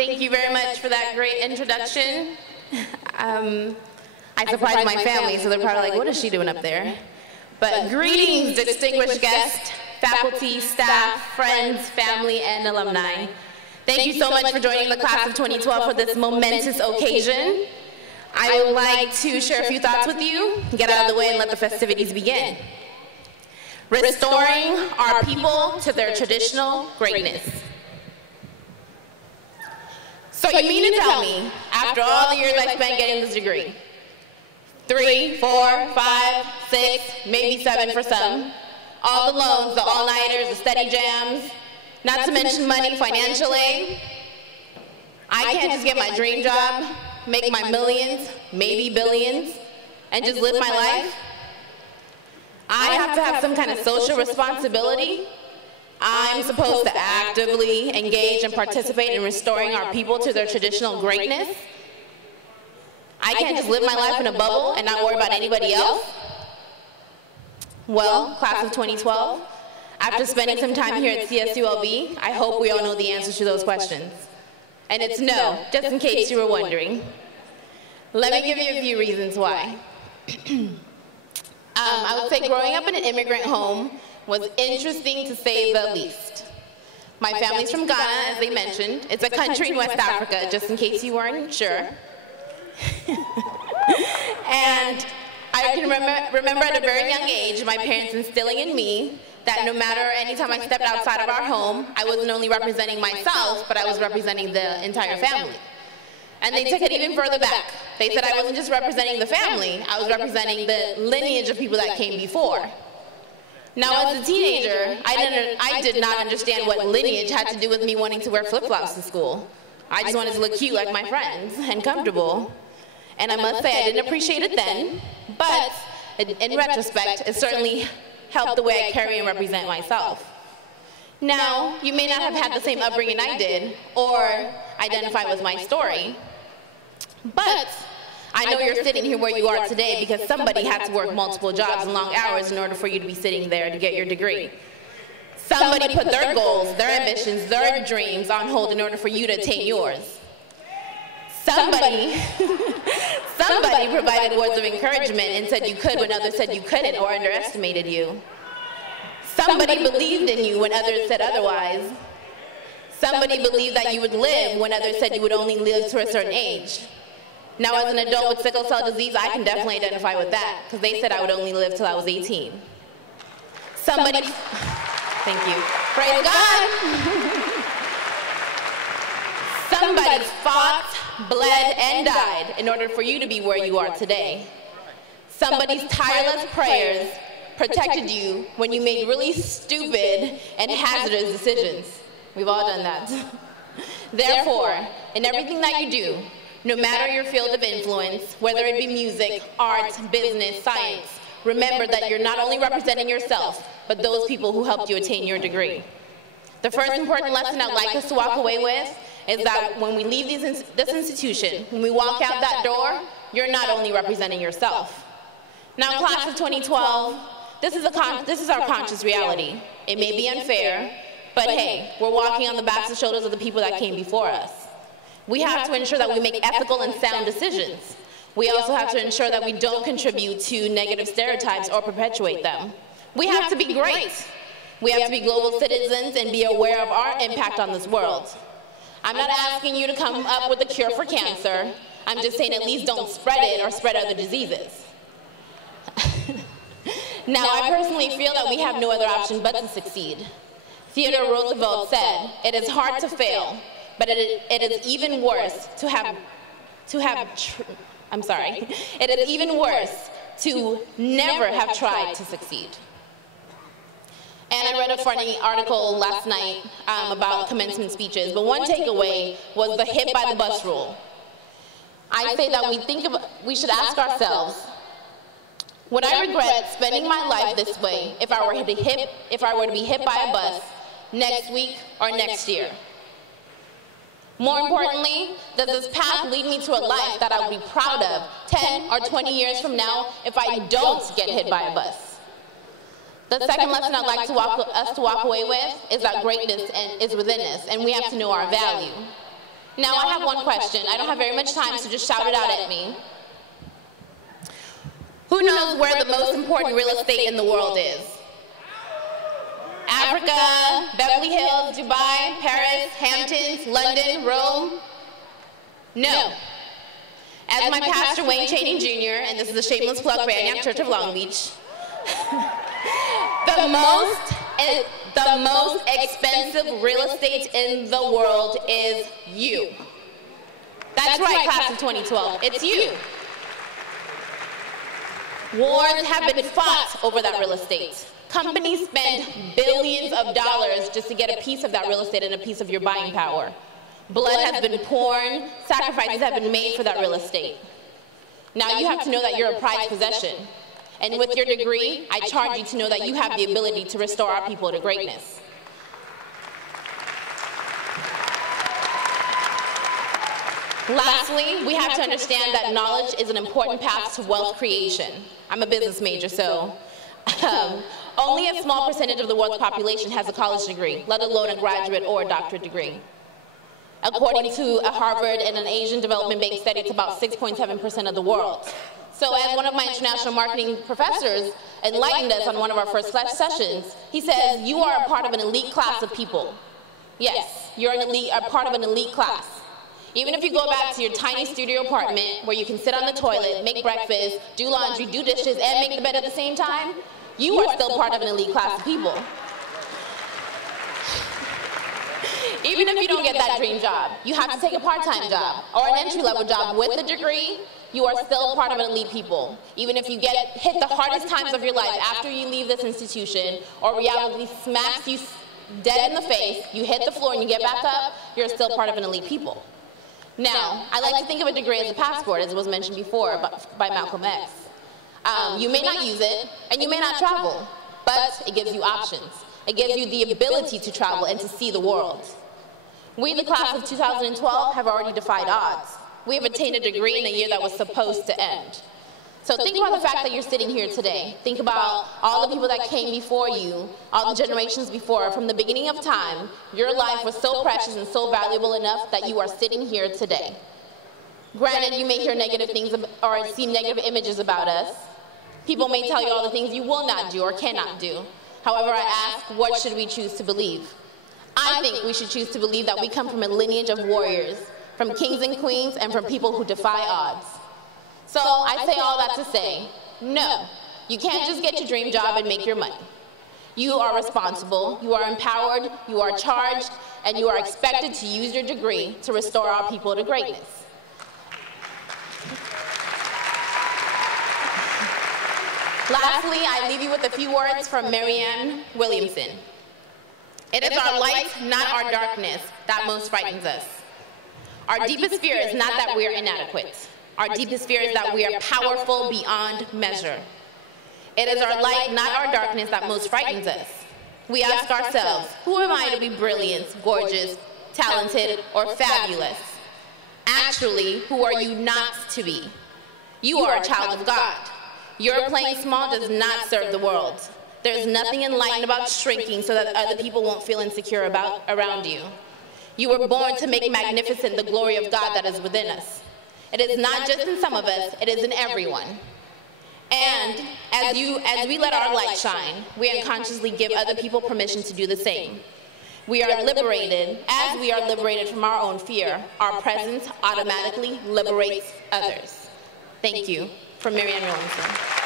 Thank you very much for that great introduction. I surprised my family, so they're probably like, what is she doing up there? But greetings, distinguished guests, faculty, staff, friends, family, and alumni. Thank you so much for joining the class of 2012 for this momentous occasion. I would like to share a few thoughts with you, get out of the way, and let the festivities begin. Restoring our people to their traditional greatness. So you mean to tell me, after all the years I spent getting this degree, 3, 4, 5, 6, maybe 7 for some, all the loans, the all-nighters, the study jams, not to mention money, financial aid, I can't just get my dream job, make my millions, maybe billions, and just live my life? I have to have some kind of social responsibility. I'm supposed to actively engage and participate in restoring our people to their traditional greatness. I can't just live my life in a bubble and not worry about anybody else. Well, class of 2012, after spending some time here at CSULB, I hope we all know the answers to those questions. And it's no, just in case you were wondering. Let me give you a few reasons why. I would say growing up in an immigrant home was interesting to say the least. My family's from Ghana, as they mentioned. It's a country in West Africa, just in case you weren't sure. And I can remember at a very young age, my parents instilling in me that no matter any time I stepped outside of our home, I wasn't only representing myself, but I was representing the entire family. And they took it even further back. They said I wasn't just representing the family, I was representing the lineage of people that came before. Now, as a teenager, I did not understand what lineage had to do with me wanting to wear flip-flops to school. I just wanted to look cute like my friends and comfortable. And I must say, I didn't appreciate it then, but in retrospect, it certainly helped the way I carry and represent myself. Now, you may not have had the same upbringing I did, or identify with my story, but I know you're sitting here where you are today because somebody had to work multiple jobs and long hours in order for you to be sitting there to get your degree. Somebody put their goals, their ambitions, their dreams on hold in order for you to attain yours. Somebody provided words of encouragement and said you could when others said you couldn't or underestimated you. Somebody believed in you when others said otherwise. Somebody believed that you would live when others said you would only live to a certain age. Now, as an adult with sickle cell disease, I can definitely identify with that, because they said I would only live till I was 18. Somebody, thank you, praise God. Somebody fought, bled, and died in order for you to be where you are today. Somebody's tireless prayers protected you when you made really stupid and hazardous decisions. We've all done that. Therefore, in everything that you do, no matter your field of influence, whether it be music, art, business, science, remember that you're not only representing yourself, but those people who helped you attain your degree. The first important lesson I'd like us to walk away with is that when we leave this institution, when we walk out that door, you're not only representing yourself. Now, class of 2012, this is our conscious reality. It may be unfair, but hey, we're walking on the backs and shoulders of the people that came before us. We have to ensure that we make ethical and sound decisions. We also have to ensure that we don't contribute to negative stereotypes or perpetuate them. We have to be great. We have to be global citizens and be aware of our impact on this world. I'm not asking you to come up with a cure for cancer. I'm just saying at least don't spread it or spread other diseases. Now, I personally feel that we have no other option but to succeed. Theodore Roosevelt said, "It is hard to fail, but it is even worse to never have tried to succeed." And I read a funny article last night about commencement speeches, but one takeaway was the hit by the bus rule. I say that we should ask ourselves, would I regret spending my life this way if I were to be hit by a bus next week or next year? More importantly, does this path lead me to a life that I would be proud of 10 or 20 years from now if I don't get hit by a bus? The second lesson I'd like us to walk away with is that greatness is within us, and we have to know our value. Now I have one question. I don't have very much time, so just shout it out at me. Who knows where the most important real estate in the world is? Africa, Beverly Hills, Dubai, Paris, Hamptons, London, Rome? No. As my pastor, Wayne Chaney Jr., and this is a shameless plug for Antioch Church of Long Beach, the most expensive real estate in the world is you. That's right, class of 2012, it's you. Wars have been fought over that real estate. Companies spend billions of dollars just to get a piece of that real estate and a piece of your buying power. Blood has been poured, sacrifices have been made for that real estate. Now you have to know that you're a prized possession. And with your degree, I charge you to know that you have the ability to restore our people to greatness. Lastly, we have to understand that knowledge is an important path to wealth creation. I'm a business major, so only a small percentage of the world's population has a college degree, let alone a graduate or a doctorate degree. According to a Harvard and an Asian Development Bank study, it's about 6.7% of the world. So as one of my international marketing professors enlightened us on one of our first sessions, he says, you are a part of an elite class of people. Yes, you're a part of an elite class. Even if you go back to your tiny studio apartment where you can sit on the toilet, make breakfast, do laundry, do dishes, and make the bed at the same time, you are still part of an elite class of people. Even if you don't get that dream job, you have to take a part-time job or an entry-level job with a degree, you are still part of an elite people. Even if you hit the hardest times of your life after you leave this institution or reality smacks you dead in the face, you hit the floor and you get back up, you're still part of an elite people. Now, I like to think of a degree as a passport, as was mentioned before by Malcolm X. You may not use it, and you may not travel, but it gives you options. It gives you the ability to travel and to see the world. We, the class of 2012, have already defied odds. We have attained a degree in a year that was supposed to end. So think about the fact that you're sitting here today. Think about all the people that came before you, all the generations before. From the beginning of time, your life was so precious and so valuable enough that you are sitting here today. Granted, you may hear negative things or see negative images about us. People may tell you all the things you will not do or cannot do. However, I ask, what should we choose to believe? I think we should choose to believe that we come from a lineage of warriors, from kings and queens, and from people who defy odds. So I say all that to say, no, you can't just get your dream job and make your money. You are responsible, you are empowered, you are charged, and you are expected to use your degree to restore our people to greatness. Lastly, I leave you with a few words from Marianne Williamson. It is our light, not our darkness, that most frightens us. Our deepest fear is not that we are inadequate. Our deepest fear is that we are powerful beyond measure. It is our light, not our darkness, that most frightens us. We ask ourselves, who am I to be brilliant, gorgeous, talented, or fabulous? Actually, who are you not to be? You are a child of God. Your playing small does not serve the world. There is nothing enlightened about shrinking so that other people won't feel insecure around you. You were born to make magnificent the glory of God that is within us. It is not just in some of us, it is in everyone. And as we let our light shine, we unconsciously give other people permission to do the same. We are liberated. As we are liberated from our own fear, our presence automatically liberates others. Thank you. From Marianne Williamson.